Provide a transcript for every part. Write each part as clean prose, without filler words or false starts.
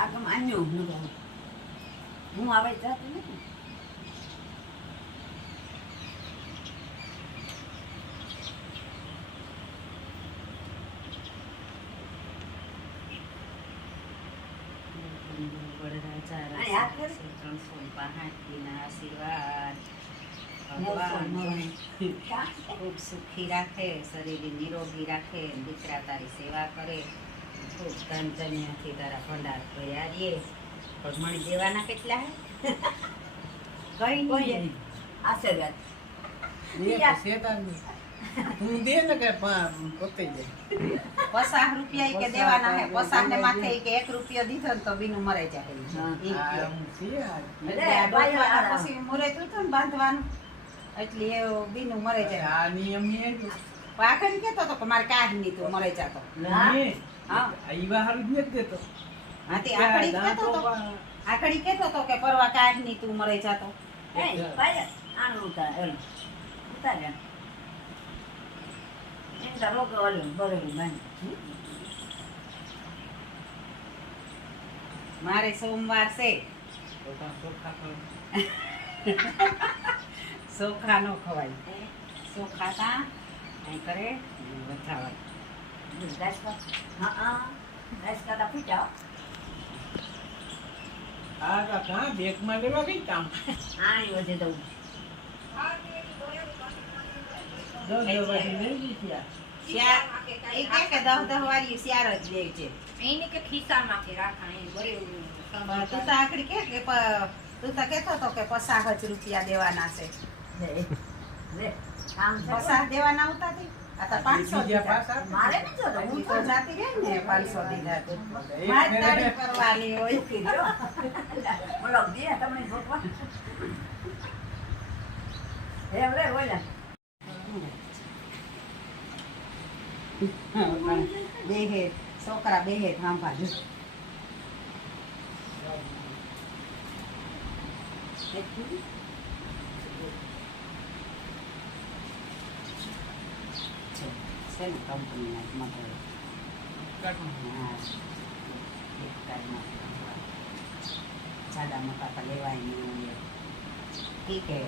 આગમ આન્યો હું આવે જાતી નથી. આશીર્વાદ ભગવાન ખૂબ સુખી રાખે, શરીર નિરોગી રાખે, દીકરા તારી સેવા કરે, ખૂબ ધન જન્યથી તારા ભંડાર ભર્યા રહીએ. ભગવાન દેવાના કેટલા હે કઈ નહીં આશીર્વાદ તું દે ને કે પોતે દે 50 રૂપિયા કે દેવાના હે. 50 ને માથે કે 1 રૂપિયો દીધો ને તો બીનું મરાઈ જાય. પછી મુરત હતું ને બાંધવાનું એટલે એ બીનું મરાઈ જાય. આ નિયમ ની આગળ કેતો તો કે મારે કાઢ નહીં તું મરાઈ જાતો. હા ઈ બહાર જ દેતો. હાથી આકડી કેતો તો કે પરવા કાઢ નહીં તું મરાઈ જાતો. ભાઈ આનું ઉતાર રોગ બરોબર મારે સોમવાર છે. ચોખા નો ખવાય. ચોખા તા અહીં કરે વથાવાય. ફૂટ્યા આ કાકા બેગ માં લેવા કઈ કામ આ વધે દઉં વાળી શિયાર જ લે છે. એને કે ખિસ્સામાંથી રાખા તું તો આકડી કે તું તો કેતો હતો કે 50 રૂપિયા દેવાના છે. 50 દેવાના આવતા હતી. આ તો 500 દીધા. મારે ન જોતો હું તો જાતી રહી ને 500 દીધા તો મારે તારી કરવાની હોય. બોલો દે તમને ભગવાન હે રે બોલા બેહે છોકરા બેહે થાંભા જો છે ને કંપનીના સાદા મકાતા લેવાય નહીં. ઠીક હે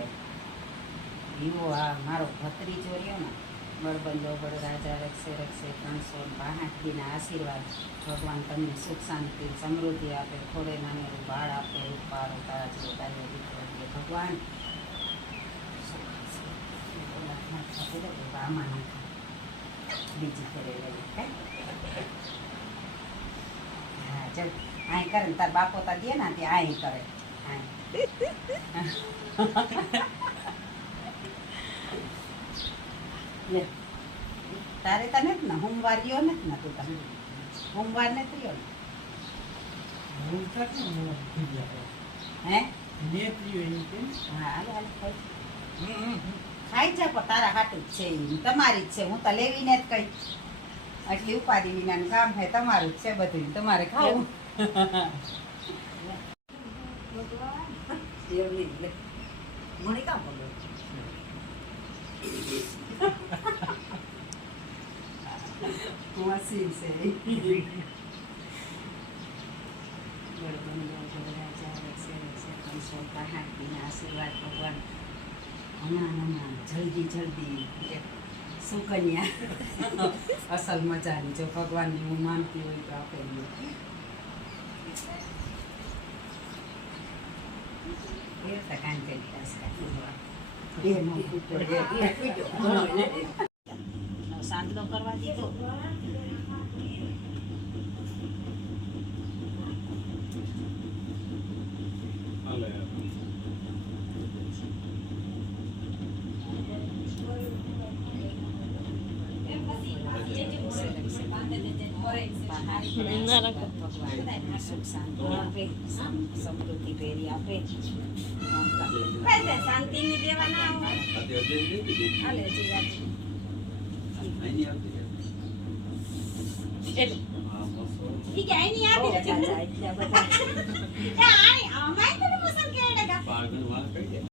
એવો આ મારો ભત્રીજો રહ્યો ને બળબંદો બળ રાજા રક્ષે રક્ષે 362 દીના આશીર્વાદ. ભગવાન તમને સુખ શાંતિ સમૃદ્ધિ આપે, ખોડે નાનેરું બાળ આપે, ઉપારો તારા જેવો ગાયો દીકરો આપે. ભગવાન આમાં નાખે બીજી ફેરે લઈ. હા ચાલ આય કરે ને તાર બાપો તા દે ને ત્યાં આય કરે. તારે તને જ ને સોમવાર રહ્યો ને તું તને સોમવાર ને રહ્યો ને હે હા ખાઈ જા પણ તારા હાટું જ છે. તમારી જ છે. હું તો લેવીને જ કઈ આટલી ઉપાધિ વિનાનું કામ છે. તમારું જ છે બધું. તમારે ખાવું મને કામ બોલો વાસી છે. આશીર્વાદ ભગવાન હમણાં જલ્દી જલ્દી સુકન્યા અસલ મજાની જો ભગવાનની હું માનતી હોય તો આપેલી. સાંતલો કરવા દીધો. સુખ શાંતિ આપે, સમૃદ્ધિ ભેરી આપે. શાંતિ ની દેવાના